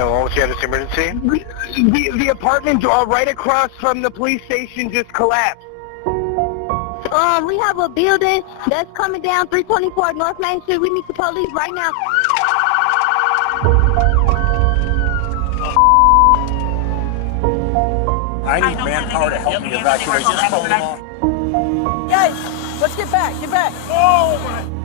So what was the other emergency? The apartment right across from the police station just collapsed. We have a building that's coming down 324 North Main Street. We need the police right now. I need manpower to help me evacuate this phone. Guys, let's get back. Get back. Oh my.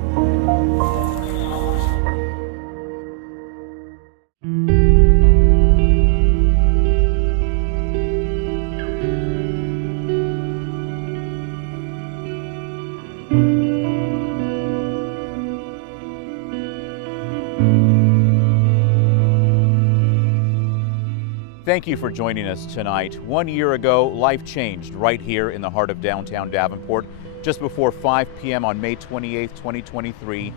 Thank you for joining us tonight. 1 year ago, life changed right here in the heart of downtown Davenport. Just before 5 p.m. on May 28, 2023,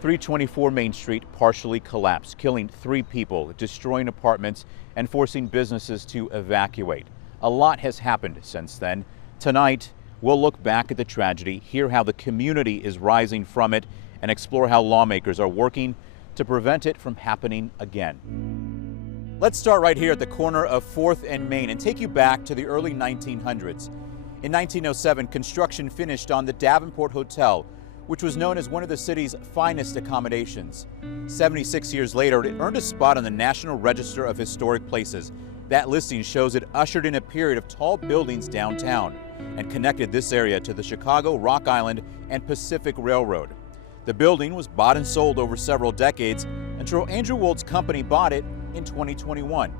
324 Main Street partially collapsed, killing 3 people, destroying apartments, and forcing businesses to evacuate. A lot has happened since then. Tonight, we'll look back at the tragedy, hear how the community is rising from it, and explore how lawmakers are working to prevent it from happening again. Let's start right here at the corner of 4th and Main and take you back to the early 1900s. In 1907, construction finished on the Davenport Hotel, which was known as one of the city's finest accommodations. 76 years later, it earned a spot on the National Register of Historic Places. That listing shows it ushered in a period of tall buildings downtown and connected this area to the Chicago, Rock Island, and Pacific Railroad. The building was bought and sold over several decades until Andrew Wold's company bought it in 2021.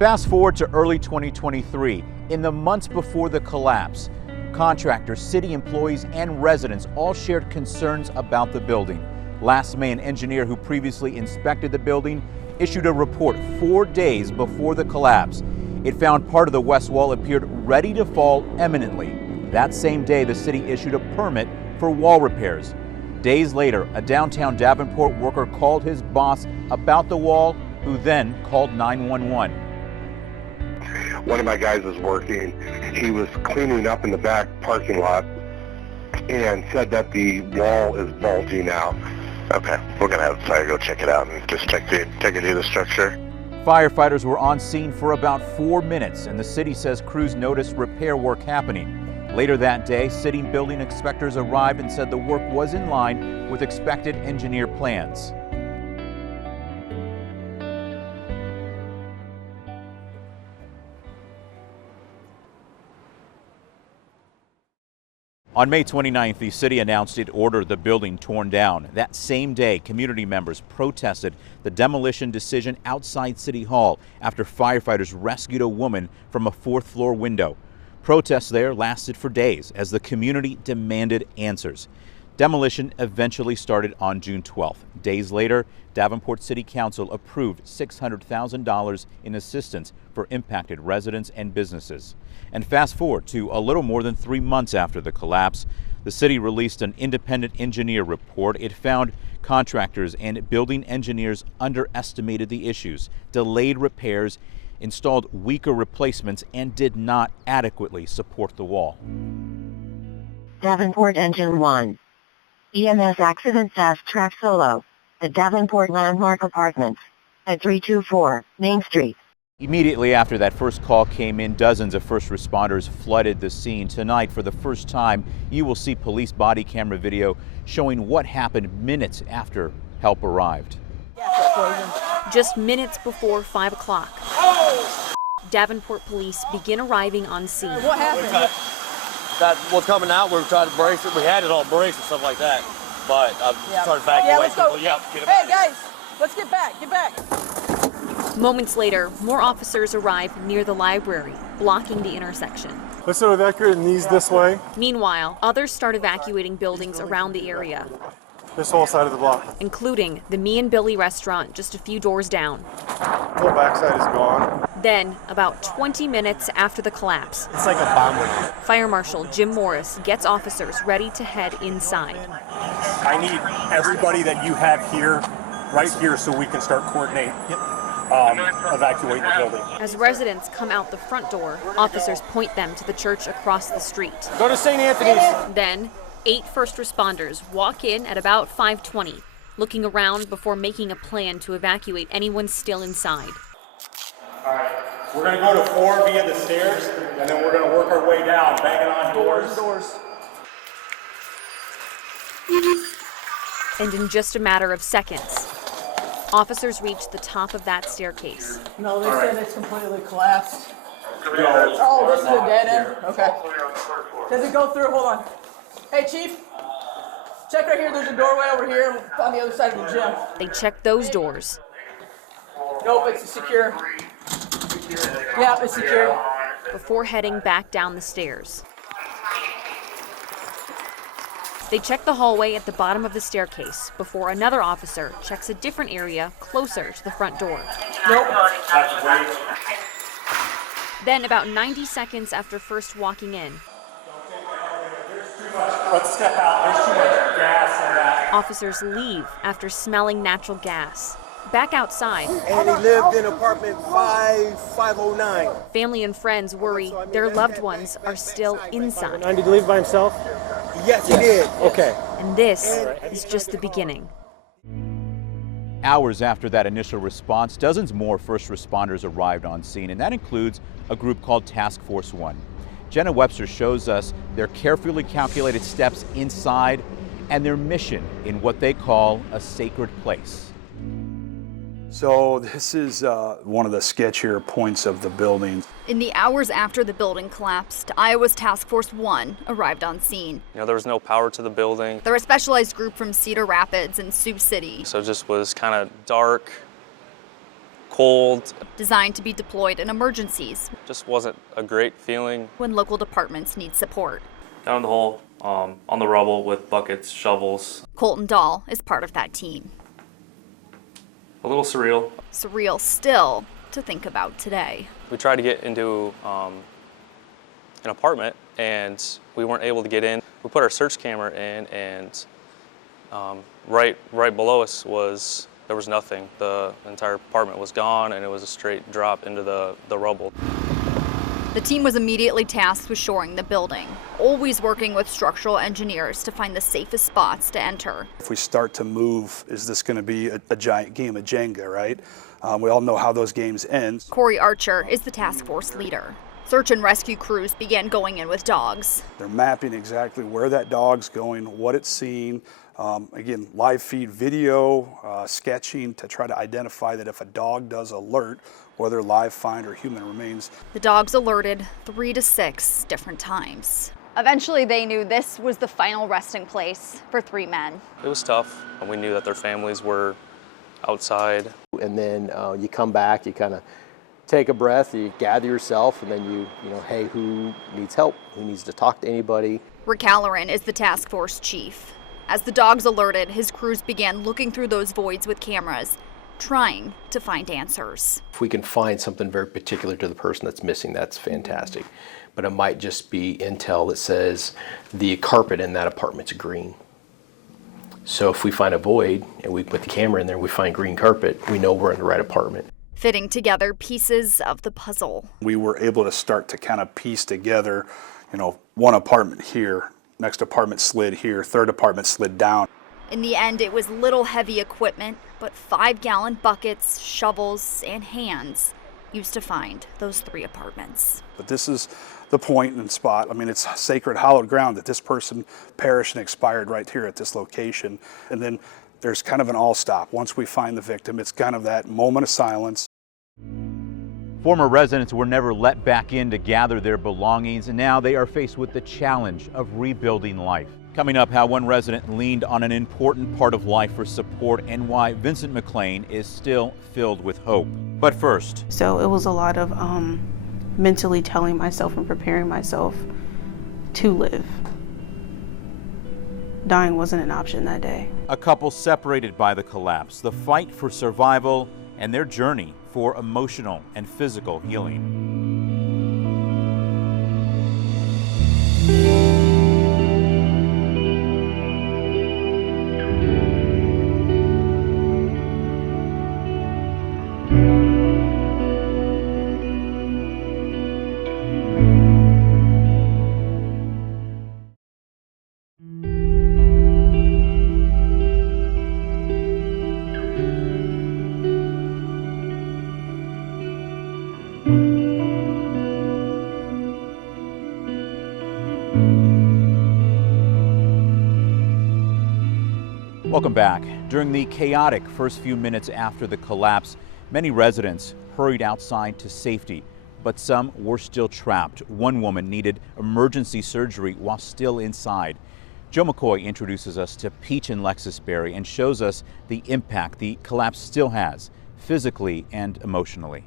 Fast forward to early 2023. In the months before the collapse, contractors, city employees, and residents all shared concerns about the building. Last May, an engineer who previously inspected the building issued a report 4 days before the collapse. It found part of the west wall appeared ready to fall imminently. That same day, the city issued a permit for wall repairs. Days later, a downtown Davenport worker called his boss about the wall, who then called 911. One of my guys was working. He was cleaning up in the back parking lot and said that the wall is bulging out. Okay, we're going to have fire go check it out and just take it to the structure. Firefighters were on scene for about 4 minutes, and the city says crews noticed repair work happening. Later that day, city building inspectors arrived and said the work was in line with expected engineer plans. On May 29th, the city announced it ordered the building torn down. That same day, community members protested the demolition decision outside City Hall after firefighters rescued a woman from a 4th-floor window. Protests there lasted for days as the community demanded answers. Demolition eventually started on June 12th. Days later, Davenport City Council approved $600,000 in assistance for impacted residents and businesses. And fast forward to a little more than 3 months after the collapse, the city released an independent engineer report. It found contractors and building engineers underestimated the issues, delayed repairs, installed weaker replacements, and did not adequately support the wall. Davenport Engine 1. EMS accident fast track solo. The Davenport Landmark Apartments. At 324 Main Street. Immediately after that first call came in, dozens of first responders flooded the scene. Tonight, for the first time, you will see police body camera video showing what happened minutes after help arrived. Just minutes before 5 o'clock, Davenport police begin arriving on scene. What happened? That was coming out. We were trying to brace it. We had it all braced and stuff like that. But started evacuating. Yeah, let's go. Yep, get hey, guys, let's get back. Get back. Moments later, more officers arrive near the library, blocking the intersection. Let's start evacuating these this way. Meanwhile, others start evacuating buildings around the area. This whole side of the block. Including the Me and Billy restaurant just a few doors down. The whole backside is gone. Then, about 20 minutes after the collapse, It's like a bomb went. Fire Marshal Jim Morris gets officers ready to head inside. I need everybody that you have here, right here, so we can start coordinating. Evacuating the building. As residents come out the front door, officers point them to the church across the street. Go to St. Anthony's. Then, 8 first responders walk in at about 5:20, looking around before making a plan to evacuate anyone still inside. We're going to go to 4 via the stairs, and then we're going to work our way down, banging on doors. And in just a matter of seconds, officers reach the top of that staircase. No, they said it's completely collapsed. Oh, this is a dead end? Okay. Does it go through? Hold on. Hey, Chief. Check right here. There's a doorway over here on the other side of the gym. They check those doors. Nope, it's secure. Yeah, it's secure. Before heading back down the stairs. They check the hallway at the bottom of the staircase before another officer checks a different area closer to the front door. Nope. Then, about 90 seconds after first walking in, Let's step out. There's too much gas in that. officers leave after smelling natural gas. Back outside, And he lived in apartment 509. family and friends worry their loved ones are still inside. Did he leave by himself? Yes, he did. Okay. And this is just the beginning. Hours after that initial response, dozens more first responders arrived on scene, and that includes a group called Task Force 1. Jenna Webster shows us their carefully calculated steps inside and their mission in what they call a sacred place. So this is one of the sketchier points of the building. In the hours after the building collapsed, Iowa's Task Force 1 arrived on scene. There was no power to the building. They're a specialized group from Cedar Rapids and Sioux City. So it just was kind of dark, cold. Designed to be deployed in emergencies. Just wasn't a great feeling. When local departments need support. Down in the hole, on the rubble with buckets, shovels. Colton Dahl is part of that team. A little surreal. Surreal still to think about today. We tried to get into an apartment and we weren't able to get in. We put our search camera in and right below us there was nothing. The entire apartment was gone and it was a straight drop into the rubble. The team was immediately tasked with shoring the building, always working with structural engineers to find the safest spots to enter. If we start to move, is this going to be a giant game of Jenga, right? We all know how those games end. Corey Archer is the task force leader. Search and rescue crews began going in with dogs. They're mapping exactly where that dog's going, what it's seeing. Again, live feed video, sketching to try to identify that if a dog does alert, whether live find or human remains. The dogs alerted 3 to 6 different times. Eventually, they knew this was the final resting place for 3 men. It was tough. We knew that their families were outside. And then you come back, you kind of take a breath, you gather yourself, and then you know, hey, who needs help? Who needs to talk to anybody? Rick Halloran is the task force chief. As the dogs alerted, his crews began looking through those voids with cameras, trying to find answers. If we can find something very particular to the person that's missing, that's fantastic. But it might just be intel that says the carpet in that apartment's green. So if we find a void and we put the camera in there and we find green carpet, we know we're in the right apartment. Fitting together pieces of the puzzle. We were able to start to kind of piece together, one apartment here, next apartment slid here, third apartment slid down. In the end, it was little heavy equipment, but 5-gallon buckets, shovels, and hands used to find those 3 apartments. But this is the point and spot. I mean, it's sacred, hallowed ground that this person perished and expired right here at this location. And then there's kind of an all stop. Once we find the victim, it's kind of that moment of silence. Former residents were never let back in to gather their belongings, and now they are faced with the challenge of rebuilding life. Coming up, how one resident leaned on an important part of life for support and why Vincent McLean is still filled with hope. But first. So it was a lot of mentally telling myself and preparing myself to live. Dying wasn't an option that day. A couple separated by the collapse, the fight for survival, and their journey for emotional and physical healing. Welcome back. During the chaotic first few minutes after the collapse, many residents hurried outside to safety, but some were still trapped. One woman needed emergency surgery while still inside. Joe McCoy introduces us to Peach and Lexusberry and shows us the impact the collapse still has, physically and emotionally.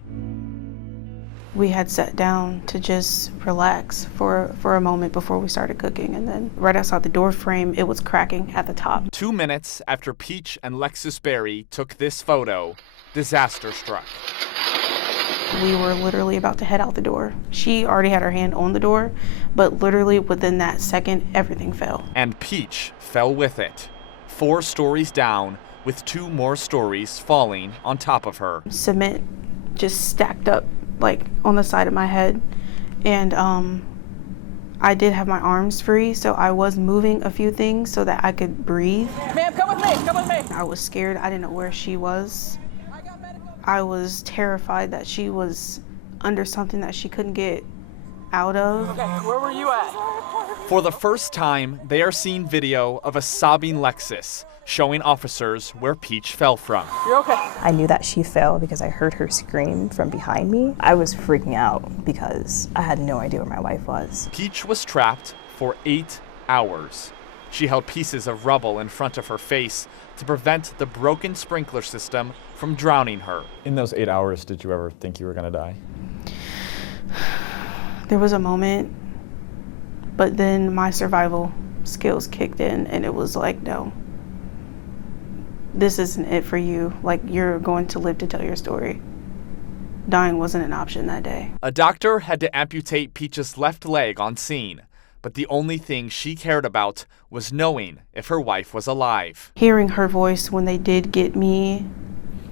We had sat down to just relax for a moment before we started cooking, and then right outside the door frame, it was cracking at the top. 2 minutes after Peach and Lexusberry took this photo, disaster struck. We were literally about to head out the door. She already had her hand on the door, but literally within that second, everything fell. And Peach fell with it. 4 stories down, with 2 more stories falling on top of her. Cement just stacked up like on the side of my head, and I did have my arms free, so I was moving a few things so that I could breathe. Ma'am, come with me, come with me. I was scared. I didn't know where she was. I was terrified that she was under something that she couldn't get out of. Okay, where were you at? For the first time, they are seeing video of a sobbing Lexus, showing officers where Peach fell from. You're okay. I knew that she fell because I heard her scream from behind me. I was freaking out because I had no idea where my wife was. Peach was trapped for 8 hours. She held pieces of rubble in front of her face to prevent the broken sprinkler system from drowning her. In those 8 hours, did you ever think you were gonna die? There was a moment, but then my survival skills kicked in, and it was like, no, this isn't it for you. Like, you're going to live to tell your story. Dying wasn't an option that day. A doctor had to amputate Peach's left leg on scene, but the only thing she cared about was knowing if her wife was alive. Hearing her voice when they did get me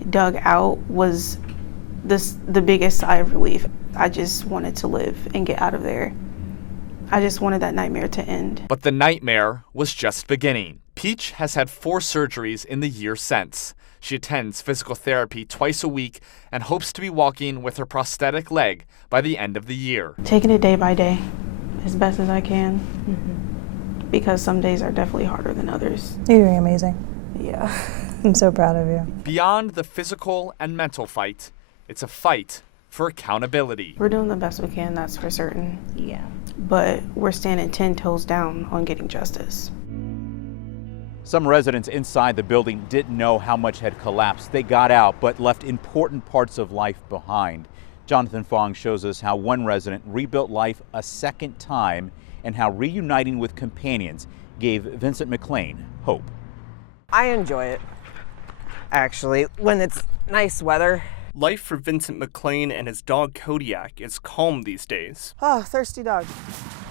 dug out was the biggest sigh of relief. I just wanted to live and get out of there. I just wanted that nightmare to end. But the nightmare was just beginning. Peach has had 4 surgeries in the year since. She attends physical therapy twice a week and hopes to be walking with her prosthetic leg by the end of the year. Taking it day by day, as best as I can, because some days are definitely harder than others. You're doing amazing. Yeah. I'm so proud of you. Beyond the physical and mental fight, it's a fight for accountability. We're doing the best we can, that's for certain. Yeah. But we're standing 10 toes down on getting justice. Some residents inside the building didn't know how much had collapsed. They got out, but left important parts of life behind. Jonathan Fong shows us how one resident rebuilt life a second time and how reuniting with companions gave Vincent McLean hope. I enjoy it, actually, when it's nice weather. Life for Vincent McLean and his dog Kodiak is calm these days. Oh, thirsty dog.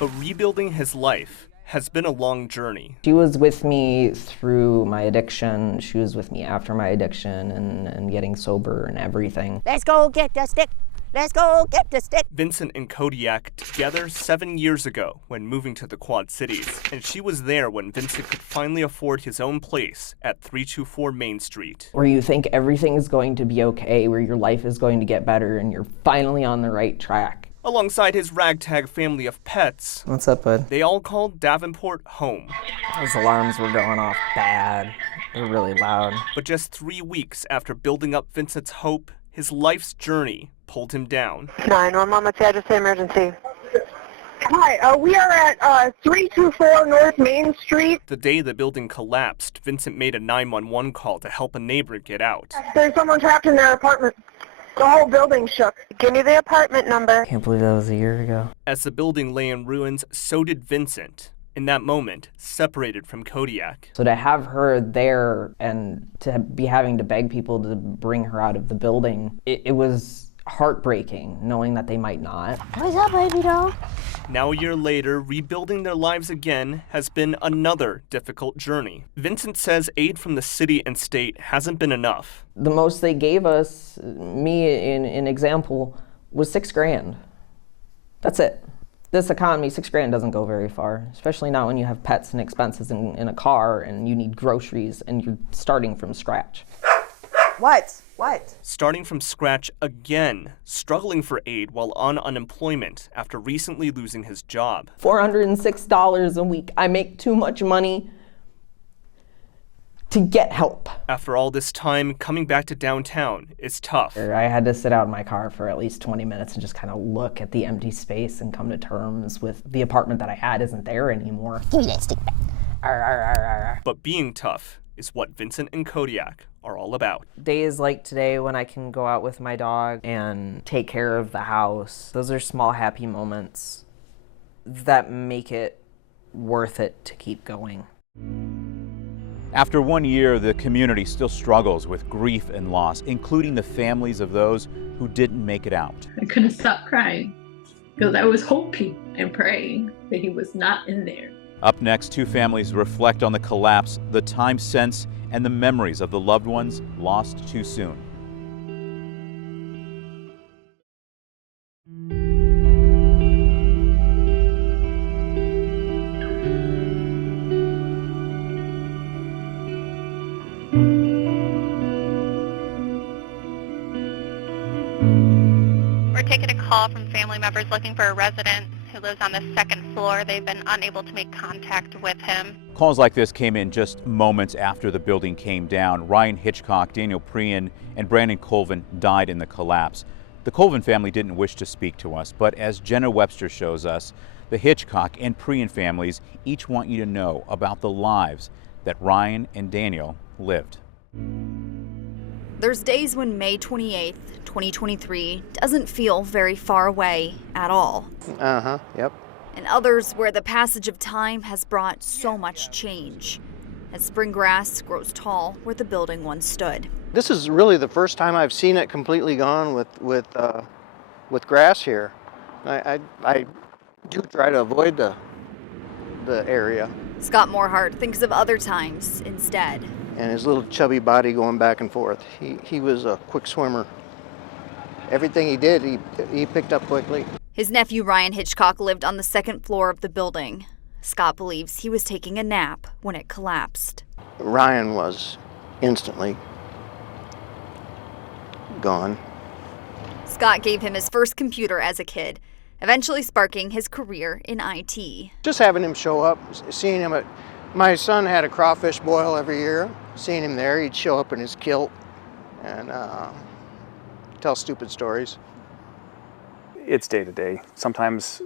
But rebuilding his life has been a long journey. She was with me through my addiction. She was with me after my addiction and getting sober and everything. Let's go get the stick. Let's go get the stick. Vincent and Kodiak together 7 years ago when moving to the Quad Cities, and she was there when Vincent could finally afford his own place at 324 Main Street. Where you think everything is going to be okay, where your life is going to get better, and you're finally on the right track. Alongside his ragtag family of pets. What's up, bud? They all called Davenport home. Those alarms were going off bad. They're really loud. But just 3 weeks after building up Vincent's hope, his life's journey pulled him down. 911, what's the address of emergency? Hi, we are at 324 North Main Street. The day the building collapsed, Vincent made a 911 call to help a neighbor get out. There's someone trapped in their apartment. The whole building shook. Give me the apartment number. Can't believe that was a year ago. As the building lay in ruins, so did Vincent. In that moment, separated from Kodiak. So to have her there and to be having to beg people to bring her out of the building, it was heartbreaking knowing that they might not. What's up, baby doll? Now a year later, rebuilding their lives again has been another difficult journey. Vincent says aid from the city and state hasn't been enough. The most they gave us, me in example, was $6,000. That's it. This economy, $6,000 doesn't go very far, especially not when you have pets and expenses in a car and you need groceries and you're starting from scratch. What? Starting from scratch again, struggling for aid while on unemployment after recently losing his job. $406 a week. I make too much money to get help. After all this time, coming back to downtown is tough. I had to sit out in my car for at least 20 minutes and just kind of look at the empty space and come to terms with the apartment that I had isn't there anymore. But being tough is what Vincent and Kodiak are all about. Days like today when I can go out with my dog and take care of the house, those are small happy moments that make it worth it to keep going. After 1 year, the community still struggles with grief and loss, including the families of those who didn't make it out. I couldn't stop crying because I was hoping and praying that he was not in there. Up next, two families reflect on the collapse, the time since, and the memories of the loved ones lost too soon. We're taking a call from family members looking for a resident who lives on the second floor. They've been unable to make contact with him. Calls like this came in just moments after the building came down. Ryan Hitchcock, Daniel Prian, and Brandon Colvin died in the collapse. The Colvin family didn't wish to speak to us, but as Jenna Webster shows us, the Hitchcock and Prian families each want you to know about the lives that Ryan and Daniel lived. There's days when May 28th, 2023 doesn't feel very far away at all. Yep. And others where the passage of time has brought so much change, as spring grass grows tall where the building once stood. This is really the first time I've seen it completely gone with grass here. I do try to avoid the area. Scott Morehart thinks of other times instead. And his little chubby body going back and forth. He was a quick swimmer. Everything he did, he picked up quickly. His nephew Ryan Hitchcock lived on the second floor of the building. Scott believes he was taking a nap when it collapsed. Ryan was instantly gone. Scott gave him his first computer as a kid, eventually sparking his career in IT. Just having him show up, seeing him at... My son had a crawfish boil every year. Seeing him there, he'd show up in his kilt and tell stupid stories. It's day to day. Sometimes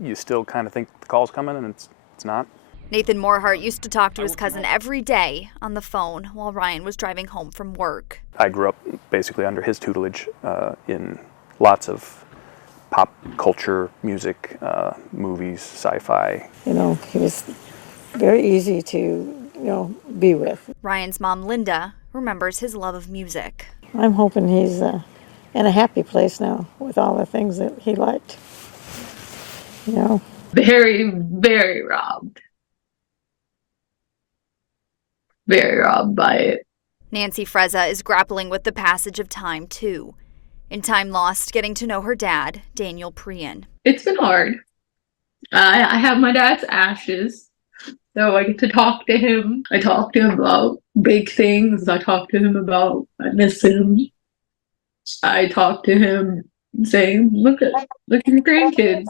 you still kind of think the call's coming and it's not. Nathan Morehart used to talk to his cousin every day on the phone while Ryan was driving home from work. I grew up basically under his tutelage in lots of pop culture, music, movies, sci-fi. You know, he was very easy to, be with. Ryan's mom, Linda, remembers his love of music. I'm hoping he's in a happy place now with all the things that he liked. Very, very robbed. Very robbed by it. Nancy Frezza is grappling with the passage of time, too. In time lost, getting to know her dad, Daniel Prian. It's been hard. I have my dad's ashes, so I get to talk to him. I talk to him about big things. I talk to him about I miss him. I talk to him saying, look at your grandkids,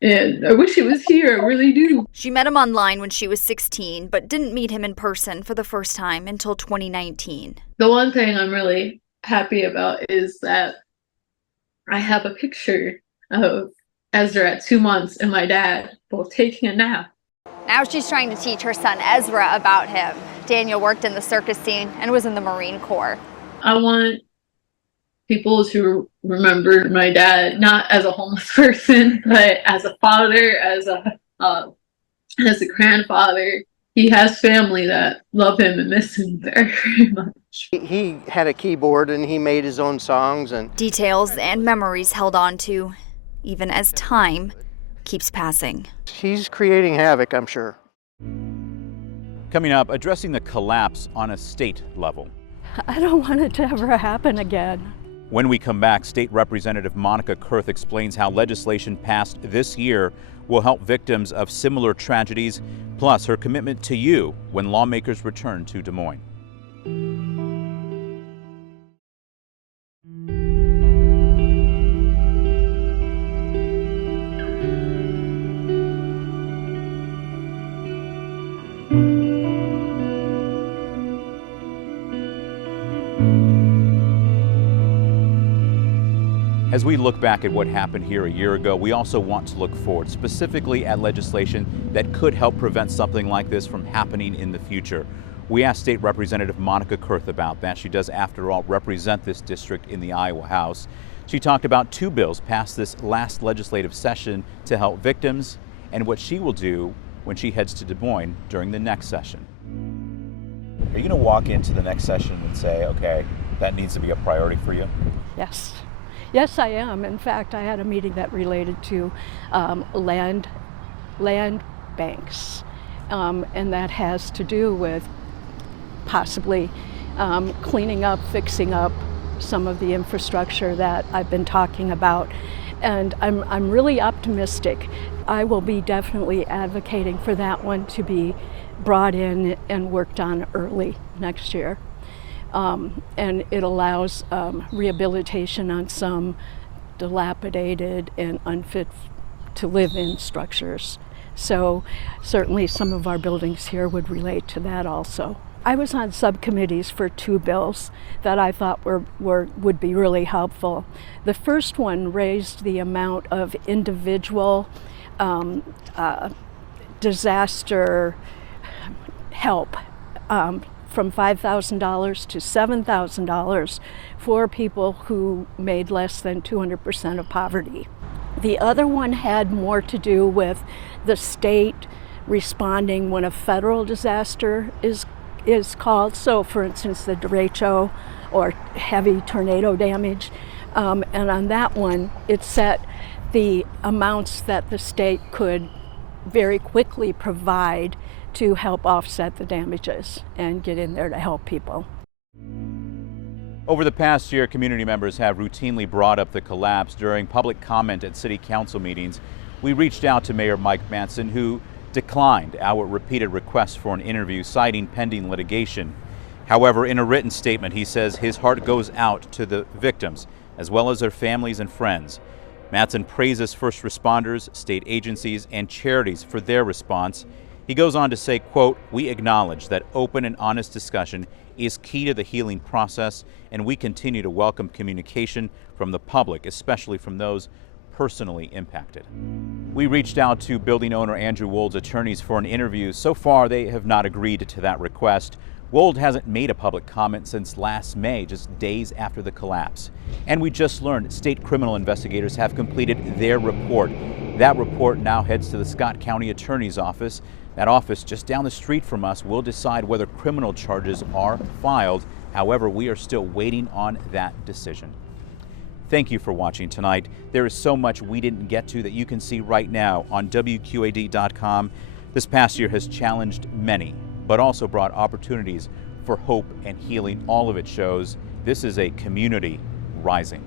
And I wish he was here, I really do. She met him online when she was 16, but didn't meet him in person for the first time until 2019. The one thing I'm really happy about is that I have a picture of Ezra at 2 months and my dad both taking a nap. Now she's trying to teach her son Ezra about him. Daniel worked in the circus scene and was in the Marine Corps. I want people to remember my dad, not as a homeless person, but as a father, as a grandfather. He has family that love him and miss him very, very much. He had a keyboard and he made his own songs. And details and memories held on to, even as time keeps passing. He's creating havoc, I'm sure. Coming up, addressing the collapse on a state level. I don't want it to ever happen again. When we come back, State Representative Monica Kurth explains how legislation passed this year will help victims of similar tragedies, plus her commitment to you when lawmakers return to Des Moines. As we look back at what happened here a year ago, we also want to look forward, specifically at legislation that could help prevent something like this from happening in the future. We asked State Representative Monica Kurth about that. She does, after all, represent this district in the Iowa House. She talked about 2 bills passed this last legislative session to help victims and what she will do when she heads to Des Moines during the next session. Are you going to walk into the next session and say, okay, that needs to be a priority for you? Yes. Yes, I am. In fact, I had a meeting that related to land banks, and that has to do with possibly cleaning up, fixing up some of the infrastructure that I've been talking about. And I'm really optimistic. I will be definitely advocating for that one to be brought in and worked on early next year. And it allows rehabilitation on some dilapidated and unfit to live in structures. So certainly some of our buildings here would relate to that also. I was on subcommittees for 2 bills that I thought would be really helpful. The first one raised the amount of individual disaster help from $5,000 to $7,000 for people who made less than 200% of poverty. The other one had more to do with the state responding when a federal disaster is called. So for instance, the derecho or heavy tornado damage. And on that one, it set the amounts that the state could very quickly provide to help offset the damages and get in there to help people. Over the past year, community members have routinely brought up the collapse during public comment at city council meetings. We reached out to Mayor Mike Mattson, who declined our repeated requests for an interview, citing pending litigation. However, in a written statement, he says his heart goes out to the victims, as well as their families and friends. Mattson praises first responders, state agencies, and charities for their response. He goes on to say, quote, "We acknowledge that open and honest discussion is key to the healing process, and we continue to welcome communication from the public, especially from those personally impacted." We reached out to building owner Andrew Wold's attorneys for an interview. So far, they have not agreed to that request. Wold hasn't made a public comment since last May, just days after the collapse. And we just learned state criminal investigators have completed their report. That report now heads to the Scott County Attorney's Office. That office just down the street from us will decide whether criminal charges are filed. However, we are still waiting on that decision. Thank you for watching tonight. There is so much we didn't get to that you can see right now on WQAD.com. This past year has challenged many, but also brought opportunities for hope and healing. All of it shows this is a community rising.